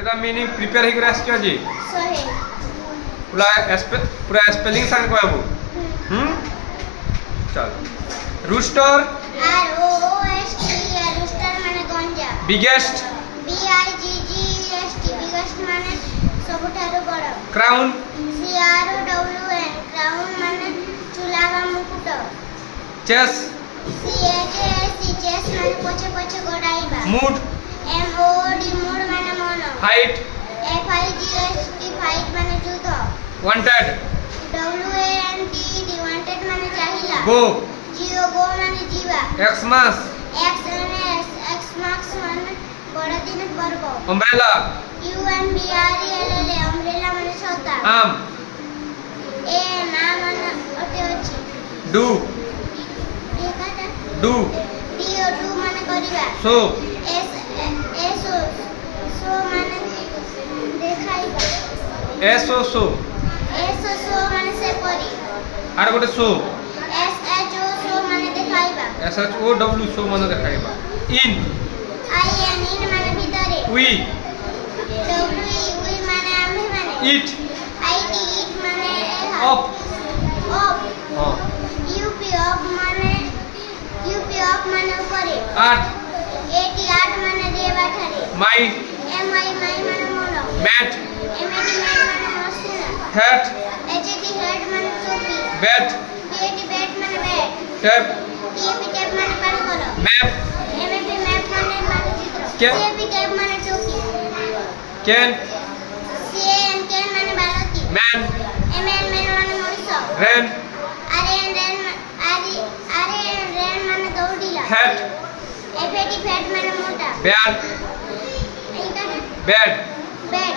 एटा meaning prepare ही करे आछियो जी सहे पूरा स्पेलिंग संग कहबो चल रूस्टर ROOST रूस्टर माने गंजा बिगेस्ट BIGGEST बिगेस्ट माने सबठारु बड़ क्राउन CROWN क्राउन माने चुलावा मुकुट चेस CHES चेस माने पछे पछे गोडाइबा मूड MOD मूड माने मन फाइट FIGHT फाइट माने युद्ध वांटेड WANTED वांटेड माने चाहिला गो गो माने जीवा एक्समास Xmas माने बड़ दिन पर्व अम्ब्रेला UMBRELLA अम्ब्रेला माने छता आम ना माने ओटे अछि डू एकाटा डू डू माने करिबा सो सो माने देखाइबा एसो सो सो माने से परी आर गोटे सो SHO सो माने देखाइबा SHOW सो माने देखाइबा इन IN माने भितरे वी WE माने आम्हे माने इट IT इट माने अप ऑफ हां UP ऑफ माने ऊपरे आठ 88 माने देवा ठारे माई MI माने मोनो मैट MAT माने मशीन हेड HAT हेड माने टोपी बैट BAT बैट माने बैट टैप TAP टैप माने पानी करो मैप MAP मैप माने मानचित्र क्या? CAP कैप माने टोपी कैन CAN कैन माने बालती मैन MN माने मनुष्य रेन RN माने दौड़ीला हैट FAT फैट माने मोटा bad bad bad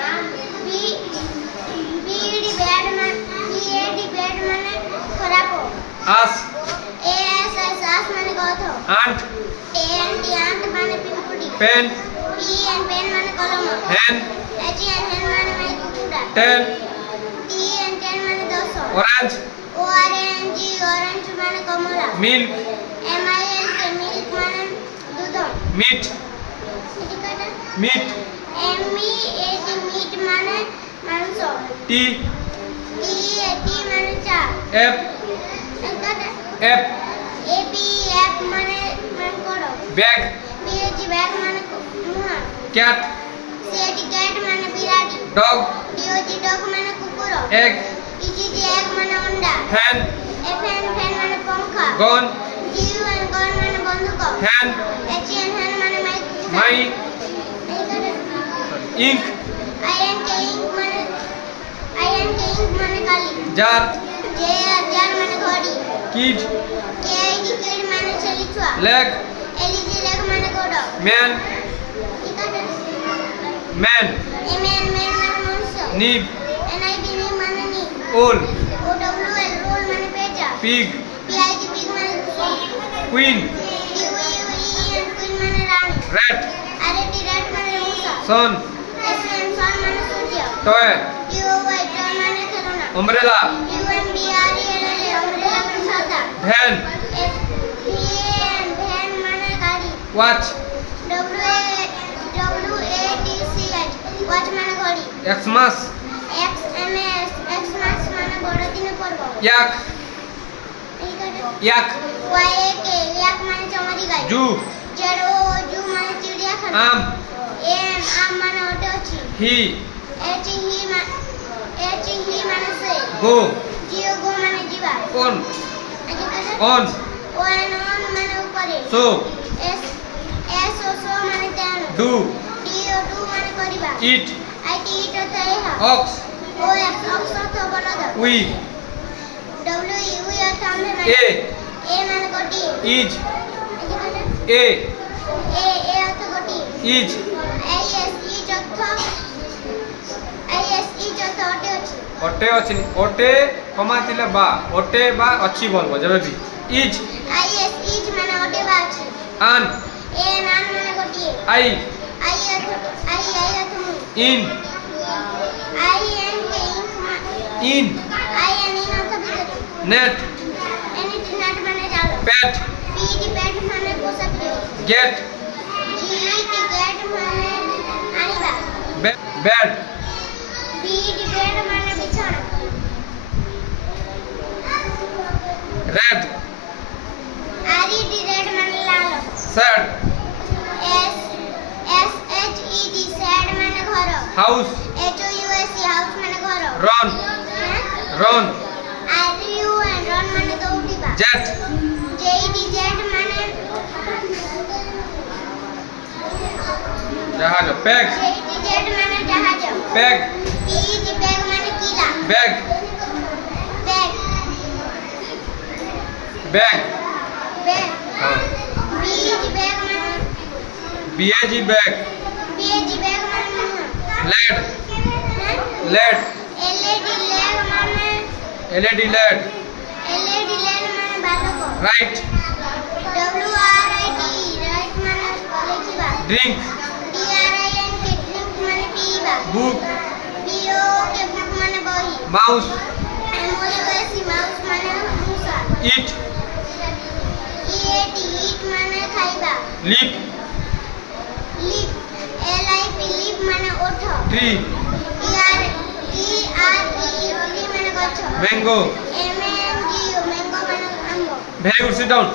BED bad माने खराब आस AS माने गथ आंट ANT माने पिंपुड़ी पेन PN पेन माने कलम हैन HN माने माई कुकुड़ा टेन TN माने 10 ऑरेंज ऑरेंज माने कमला मिल्क MILK मिल्क माने दूध मीट मीट MEAT मीट माने मांस टी TAT माने चा एफ एफ AP माने करो बैग BH बैग माने मुहा कैट CAT कैट माने बिराड़ी डॉग DOG डॉग माने कुकुर एग EGG एग माने अंडा फैन FN फैन माने पंखा गन GUN गन माने बंदूक हैन HN हैन माने माई इंक INK इंक माने काली जार जार माने घड़ी किड KID किड माने छली छुआ लेग LG लेग माने गोड़ मैन मैन MN माने मनुष्य नीब NIB नी माने नी ओल OWL रोल माने पेचा पिग PIG पिग माने क्वीन QUEN क्वीन माने रानी रैट RAT रैट माने मूसा सन SN सन माने सूर्य टॉय TOY टॉय माने खिलौना अम्ब्रेला UMBRELLA अम्ब्रेला माने छाता वैन VAN वैन माने गाड़ी वॉच WATCH वॉच माने घड़ी एक्समास Xmas माने बड़ दिन पर्व याक याक YAK याक माने चमरी गाय जू JO जू माने चिड़िया खाना आम आम माने ओटे अछि ही H ही माने से गो जियो गो माने जीवा ऑन ऑन ऑन माने ऊपरे सो सो माने त्यानो डू डू माने करिबा ईट IT इट तैहा ऑक्स ऑक्स तो बलद वी WE अथामे माने ए माने गोटी इज ए अर्थ गोटी इज IS ओटे अछि ओटे अछि ओटे कमा थिले बा ओटे बा अछि बोलबो जबे भी इज IS माने ओटे बा अछि आन नान माने गोटी आई अर्थ मु इन इन अर्थ भीतर नेट नेट माने जाल पेट पेट माने पोषक गेट गेट माने आनिबा Bed. Bed মানে বিছানা। Red. red মানে লাল। Sad. SHED sad মানে ঘর। House. HOUSE house মানে ঘর। Run. Run. RUN মানে দৌড়িবা। Jet. JET jet মানে জাহাজ। Peg. JET jet মানে জাহাজ। Peg. PEG bag মানে কিলা। Bag. Bag Bag. bag हाँ। BEG bag মানে BAG bag. BEG bag মানে Lead. Lead. LED leg মানে LED LED. LED leg মানে বালক। Right. WRIT right মানে লেখিবা। Drink. DRINK drink মানে পিইবা। Book. BOK book মানে বই। Mouse. MOUSE mouse মানে মূষা। Eat. EAT eat মানে খাইবা। Leap. Lip LIP lip মানে ওঠ। Tree. TREE মানে গছ। Mango. MANGO mango মানে আম্ব। Very good. Sit down.